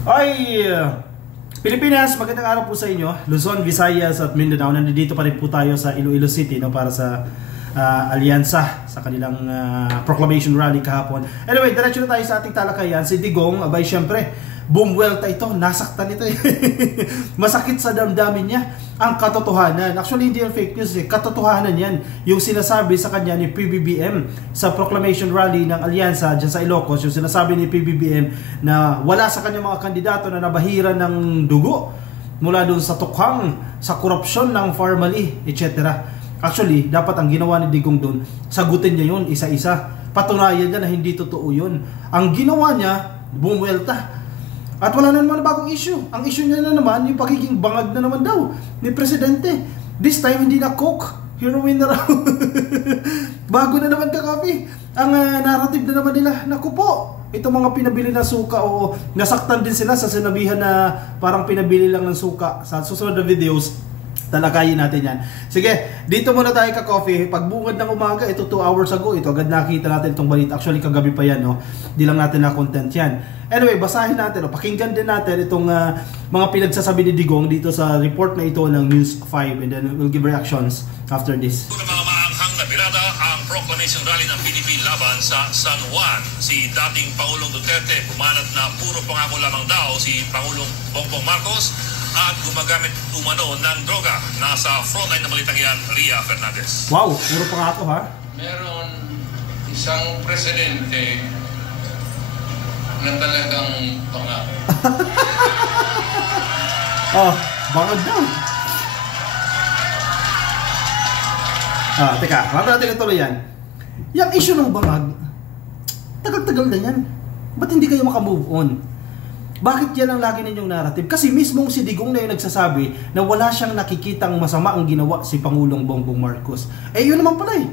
Ay, Pilipinas, magandang araw po sa inyo. Luzon, Visayas at Mindanao. Nandito pa rin po tayo sa Iloilo City, no, para sa alyansa sa kanilang proclamation rally kahapon. Anyway, diretso na tayo sa ating talakayan. Si Digong, abay syempre, bumwelta ito, nasaktan ito. Masakit sa damdamin niya ang katotohanan. Actually, hindi yung fake news, katotohanan yan. Yung sinasabi sa kanya ni PBBM sa proclamation rally ng alyansa dyan sa Ilocos, yung sinasabi ni PBBM na wala sa kanya mga kandidato na nabahiran ng dugo mula doon sa tukhang, sa korupsyon ng Farmally, etc. Actually, dapat ang ginawa ni Digong doon, sagutin niya yun isa-isa. Patunayan niya na hindi totoo yun. Ang ginawa niya, bumwelta. At wala na naman bagong issue. Ang issue niya na naman, yung pagiging bangag na naman daw ni Presidente. This time, hindi na coke, heroin na raw. Bago na naman ka-coffee. Ang narrative na naman nila, naku po, itong mga pinabili na suka, o nasaktan din sila sa sinabihan na parang pinabili lang ng suka. Sa susunod na videos, talakayin natin yan. Sige, dito muna tayo ka-coffee. Pagbungad ng umaga, ito 2 hours ago, ito agad nakita natin itong balita. Actually, kagabi pa yan, no? Di lang natin na-content yan. Anyway, basahin natin, no? Pakinggan din natin itong mga pinagsasabi ni Digong dito sa report na ito ng News 5, and then we'll give reactions after this. Mga maanghang na birada ang proclamation rally ng PDP laban sa San Juan. Si dating Pangulong Duterte bumanat na puro pangako lamang daw si Pangulong Bongbong Marcos at gumagamit umano ng droga. Nasa frontline ng balitang yan, Ria Fernandez. Wow, puro pangako ha? Meron isang presidente na talagang pangako. Oh, bangag daw. Teka, natin ituloy yan. Yung issue ng bangag, tagal-tagal na yan. Ba't hindi kayo makamove on? Bakit yan ang lagi ninyong narrative? Kasi mismong si Digong na yung nagsasabi na wala siyang nakikitang masama ang ginawa si Pangulong Bongbong Marcos. Eh yun naman pala eh.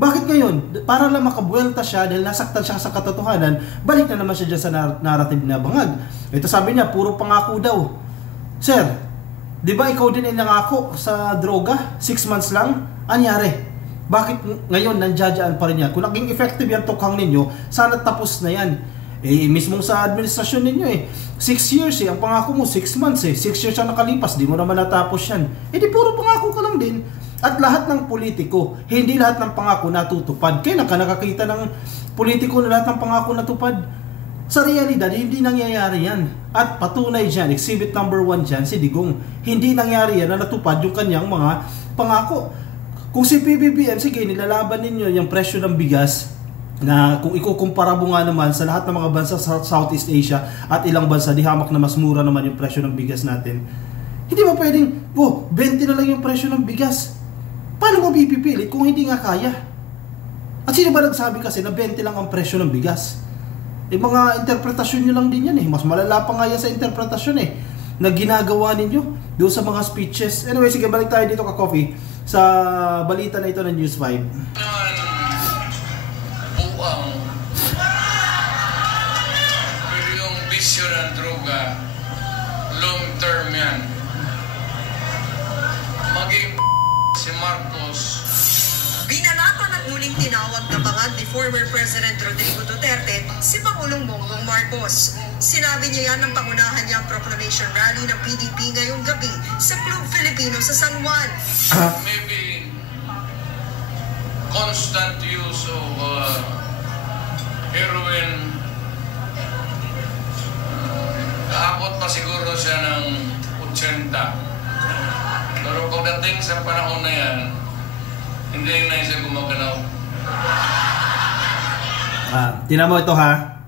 Bakit ngayon? Para lang makabuelta siya dahil nasaktan siya sa katotohanan, balik na naman siya dyan sa narrative na bangag. Ito sabi niya, puro pangako daw. Sir, di ba ikaw din ay nangako sa droga? 6 months lang? Anyari? Bakit ngayon nandiyadyaan pa rin yan? Kung naging effective yan tukhang ninyo, sana tapos na yan. Eh, mismong sa administrasyon ninyo eh. 6 years eh. Ang pangako mo, 6 months eh. 6 years siya nakalipas, di mo naman natapos yan. Eh di puro pangako ka lang din. At lahat ng politiko, hindi lahat ng pangako natutupad. Kailan ka nakakita ng politiko na lahat ng pangako natupad? Sa realidad, hindi nangyayari yan. At patunay dyan, exhibit number 1 dyan, si Digong. Hindi nangyari yan na natupad yung kanyang mga pangako. Kung si PBBM, sige, nilalaban ninyo yung presyo ng bigas, na kung ikukumpara mo nga naman sa lahat ng mga bansa sa Southeast Asia at ilang bansa, di hamak na mas mura naman yung presyo ng bigas natin. Hindi ba pwedeng, 20 na lang yung presyo ng bigas? Paano mo pipipilit kung hindi nga kaya? At sino ba nagsabi kasi na 20 lang ang presyo ng bigas? Eh mga interpretasyon nyo lang din yan eh. Mas malala pa nga yan sa interpretasyon eh, na ginagawa ninyo doon sa mga speeches. Anyway, sige, balik tayo dito ka-coffee sa balita na ito ng News 5. Pero yung bisyo ng droga, long term yan. Maging si Marcos. Binanatan at muling tinawag na bangag ni former President Rodrigo Duterte si Pangulong Bongbong Marcos. Sinabi niya yan ng pangunahan niyang proclamation rally ng PDP ngayong gabi sa Club Filipino sa San Juan. Maybe constant use of heroin. Kaabot pa siguro siya ng 80. Pero pagdating sa panahon na yan, hindi na siya gumagalaw. Tinan mo ito ha.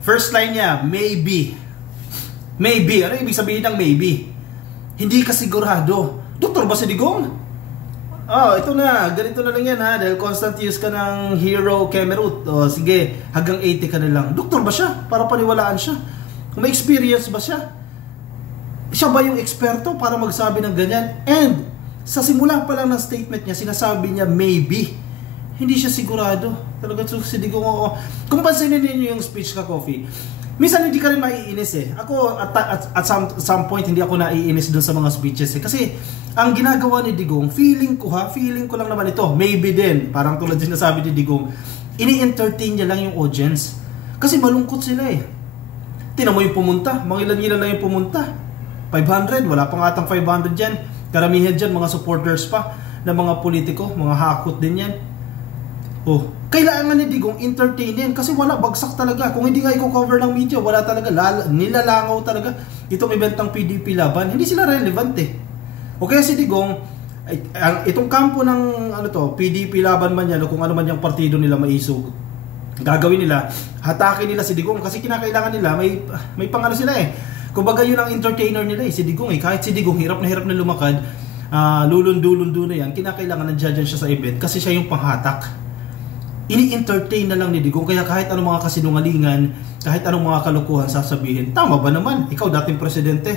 First line niya, maybe. Maybe. Ano ibig sabihin ng maybe? Hindi ka sigurado. Doktor ba si Digong? Ito na. Ganito na lang yan ha. Dahil constant use ka ng hero Kemerut. Sige, hanggang 80 ka na lang. Doktor ba siya? Para paniwalaan siya. May experience ba siya? Siya ba yung eksperto para magsabi ng ganyan? And sa simula pa lang ng statement niya, sinasabi niya maybe. Hindi siya sigurado. Talaga si Digong ako. Kung pansinin niyo yung speech ka-coffee, minsan hindi ka rin maiinis eh. Ako at some point hindi ako naiinis doon sa mga speeches eh. Kasi ang ginagawa ni Digong, feeling ko lang naman ito, maybe din, parang tulad din nasabi ni Digong, ini-entertain niya lang yung audience. Kasi malungkot sila eh. Tinan mo yung pumunta, mga ilan lang yung pumunta. 500, wala pang atang 500 dyan. Karamihan dyan, mga supporters pa ng mga politiko, mga hakot din yan. Oh, kailangan ni Digong entertainin kasi wala, bagsak talaga. Kung hindi nga i-cover ng media, wala talaga, nilalangaw talaga itong event ng PDP Laban. Hindi sila relevant eh. O kaya si Digong, itong kampo ng PDP Laban man yan o kung ano man yung partido nila maisog, gagawin nila, hatakin nila si Digong kasi kinakailangan nila, may pangano sila eh. Kumbaga yun ang entertainer nila eh, si Digong eh. Kahit si Digong hirap na lumakad, lulundo na yan, kinakailangan nandiyan siya sa event kasi siya yung panghatak. Ini-entertain na lang ni Digong, kaya kahit anong mga kasinungalingan, kahit anong mga kalokohan sasabihin, tama ba naman? Ikaw dating presidente,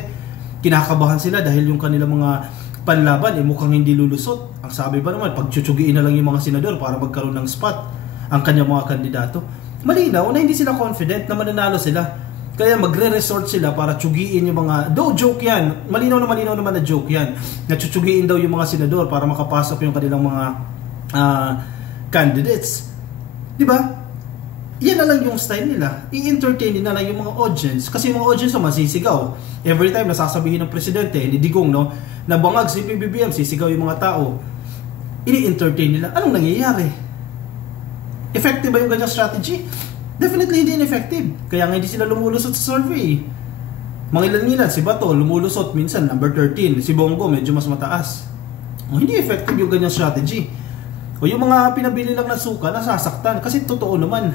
kinakabahan sila dahil yung kanilang mga panlaban mukhang hindi lulusot. Ang sabi ba naman, pagtsutugiin na lang yung mga senador para magkaroon ng spot ang kanyang mga kandidato. Malinaw na hindi sila confident na mananalo sila, kaya magre-resort sila para tsugiin yung mga, though joke yan, malinaw naman na joke yan, na tsugiin daw yung mga senador para makapasok yung kanilang mga candidates. Diba? Yan na lang yung style nila. I-entertain na lang yung mga audience. Kasi yung mga audience naman sisigaw. Every time nasasabihin ng presidente, ni Digong, no, na bangag si PBBM, sisigaw yung mga tao. Ini-entertain nila. Anong nangyayari? Effective ba yung ganyang strategy? Definitely hindi ineffective. Kaya nga hindi sila lumulusot sa survey. Mga ilan, si Bato lumulusot minsan, number 13. Si Bongo medyo mas mataas. Hindi effective yung ganyang strategy. O yung mga pinabili lang na suka, nasasaktan. Kasi totoo naman.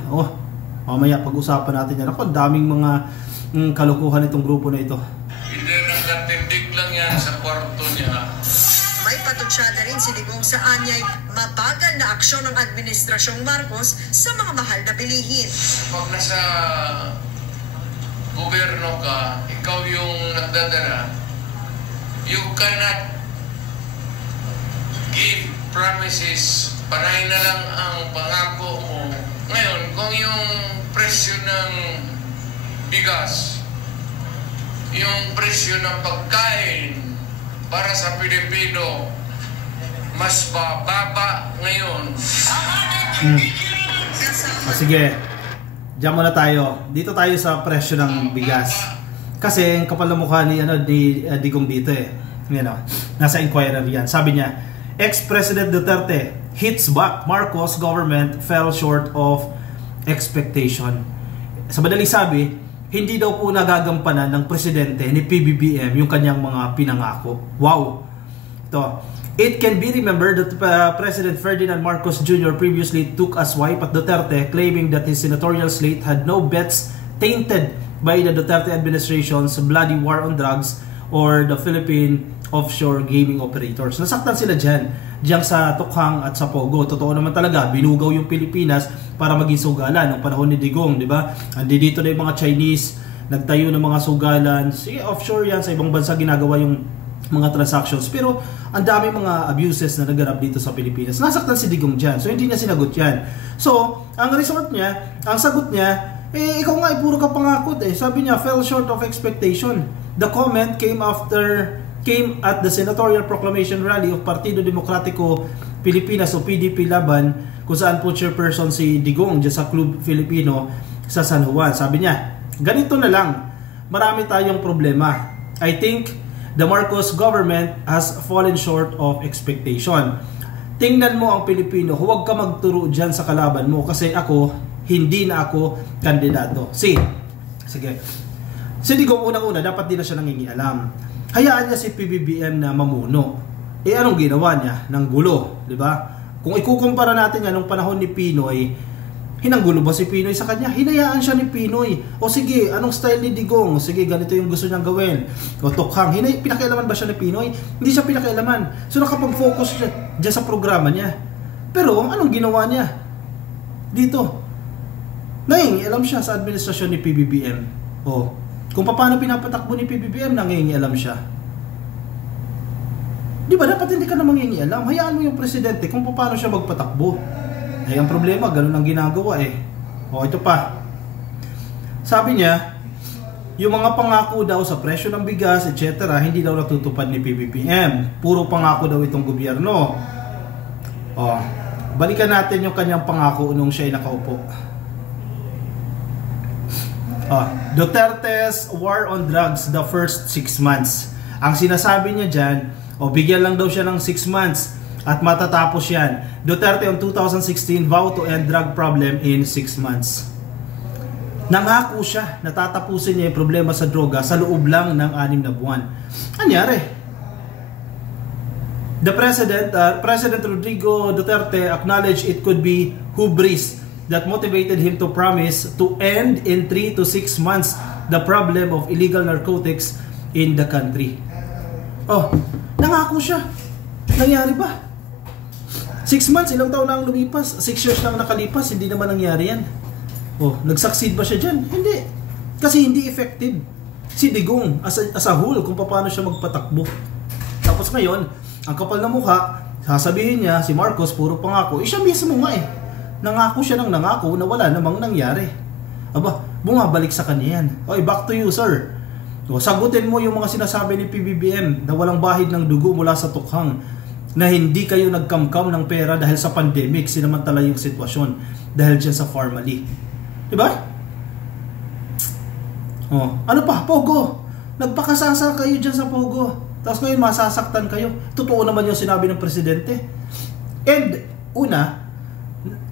Mamaya pag-usapan natin yan. Ako, daming mga kalokohan itong grupo na ito. Hindi nagkatindig lang yan sa kwarto niya. May patutsyada rin si Digong sa anyay mabagal na aksyon ng Administrasyong Marcos sa mga mahal na bilihin. Pag nasa gobyerno ka, ikaw yung nagdadala, you cannot give promises. Panay na lang ang pangako mo. Ngayon, kung yung presyo ng bigas, yung presyo ng pagkain para sa Pilipino, mas bababa ngayon. Sige, diyan muna tayo. Dito tayo sa presyo ng bigas. Kasi ang kapal na mukha ni Digong dito eh. Nasa Inquirer yan. Sabi niya, ex-President Duterte hits back. Marcos government fell short of expectation. Sa madaling sabi, hindi daw po nagagampanan ng presidente ni PBBM yung kanyang mga pinangako. Wow! Ito. It can be remembered that President Ferdinand Marcos Jr. previously took a swipe at Duterte, claiming that his senatorial slate had no bets tainted by the Duterte administration's bloody war on drugs or the Philippine offshore gaming operators. Nasaktan sila diyan sa Tukhang at sa Pogo. Totoo naman talaga, binugaw yung Pilipinas para maging sugalan ng panahon ni Digong, di ba? Andi dito na yung mga Chinese, nagtayo ng mga sugalan. Sige, offshore yan, sa ibang bansa ginagawa yung mga transactions. Pero ang dami mga abuses na naganap dito sa Pilipinas. Nasaktan si Digong diyan. So hindi niya sinagot yan. So, ang resort niya, ang sagot niya, ikaw nga, puro ka pangakot eh. Sabi niya, fell short of expectation. The comment came at the senatorial proclamation rally of Partido Demokratiko Pilipinas o PDP Laban, kung saan po chairperson si Digong dyan sa Club Filipino sa San Juan. Sabi niya, ganito na lang, marami tayong problema. I think the Marcos government has fallen short of expectation. Tingnan mo ang Pilipino, huwag ka magturo dyan sa kalaban mo kasi hindi na ako kandidato. Sige. Si Digong unang-una, dapat din na siya nangingialam. Hayaan niya si PBBM na mamuno. Anong ginawa niya? Nang gulo, di ba? Kung ikukumpara natin yan nung panahon ni Pinoy, hinanggulo ba si Pinoy sa kanya? Hinayaan siya ni Pinoy. O sige, anong style ni Digong? Sige, ganito yung gusto niyang gawin. O Tukhang, pinakialaman ba siya ni Pinoy? Hindi siya pinakialaman. So nakapag-focus siya dyan sa programa niya. Pero anong ginawa niya? Dito. Nangingialam siya sa administrasyon ni PBBM. Kung paano pinapatakbo ni PBBM, nangingialam siya. Di ba, dapat hindi ka na mangingialam. Hayaan mo yung presidente kung paano siya magpatakbo. Ang problema, ganun ang ginagawa eh. Ito pa. Sabi niya, yung mga pangako daw sa presyo ng bigas, etc., hindi daw natutupad ni PBBM. Puro pangako daw itong gobyerno. Balikan natin yung kanyang pangako nung siya ay nakaupo. Duterte's war on drugs the first 6 months. Ang sinasabi niya dyan, bigyan lang daw siya ng 6 months at matatapos yan. Duterte on 2016 vow to end drug problem in 6 months. Nangako siya na tatapusin niya yung problema sa droga sa loob lang ng 6 na buwan. Anyari? The President Rodrigo Duterte acknowledged it could be hubris that motivated him to promise to end in 3 to 6 months the problem of illegal narcotics in the country. Nangako siya. Nangyari ba? 6 months, ilang taon na ang lumipas? 6 years lang nakalipas, hindi naman nangyari yan. Nag-succeed ba siya dyan? Hindi. Kasi hindi effective. Si Digong, as a whole, kung paano siya magpatakbo. Tapos ngayon, ang kapal na mukha, sasabihin niya, si Marcos, puro pangako. Siya mismo nga nangako siya ng nangako na wala namang nangyari. Bumabalik sa kanya yan. Back to you, sir. Sagutin mo yung mga sinasabi ni PBBM na walang bahid ng dugo mula sa tukhang, na hindi kayo nagkamkam ng pera dahil sa pandemic, sinamantala yung sitwasyon dahil dyan sa Pharmally. Diba? Ano pa? Pogo. Nagpakasasa kayo dyan sa Pogo. Tapos ngayon masasaktan kayo. Totoo naman yung sinabi ng presidente. And una,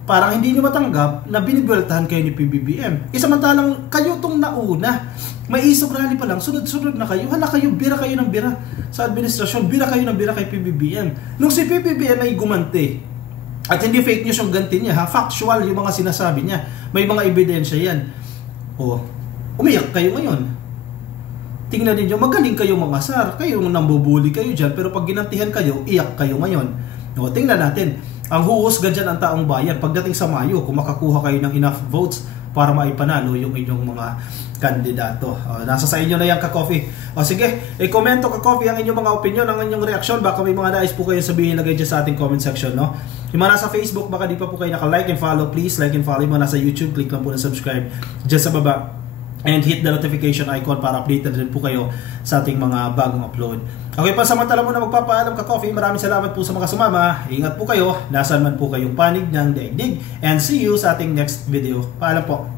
parang hindi nyo matanggap na binibweltahan kayo ni PBBM. Samantalang kayo tong nauna. May isok rally pa lang, sunod-sunod na kayo. Hala kayo, bira kayo ng bira sa administrasyon. Bira kayo ng bira kay PBBM. Nung si PBBM ay gumanti, at hindi fake news yung ganti niya, factual yung mga sinasabi niya. May mga ebidensya yan. Umiyak kayo ngayon. Tingnan ninyo, magaling kayo mangasar. Kayo nambubuli kayo dyan, pero pag ginantihan kayo, iyak kayo ngayon. Tingnan natin. Ang huhusga dyan ang taong bayan pagdating sa Mayo kung makakuha kayo ng enough votes para maipanalo yung inyong mga kandidato. Nasa sa inyo na yan, ka-coffee. Sige, i-komento ka-coffee ang inyong mga opinion, ang inyong reaksyon. Baka may mga nais po kayo sabihin, lagay dyan sa ating comment section, no? Yung mga nasa Facebook, baka di pa po kayo naka-like and follow, please like and follow. Yung mga nasa YouTube, click lang po na subscribe dyan sa baba. And hit the notification icon para updated rin po kayo sa ating mga bagong upload. Okay, pansamantala muna magpapaalam ka-coffee. Maraming salamat po sa mga sumama. Ingat po kayo, nasaan man po kayong panig ng daigdig. And see you sa ating next video. Paalam po.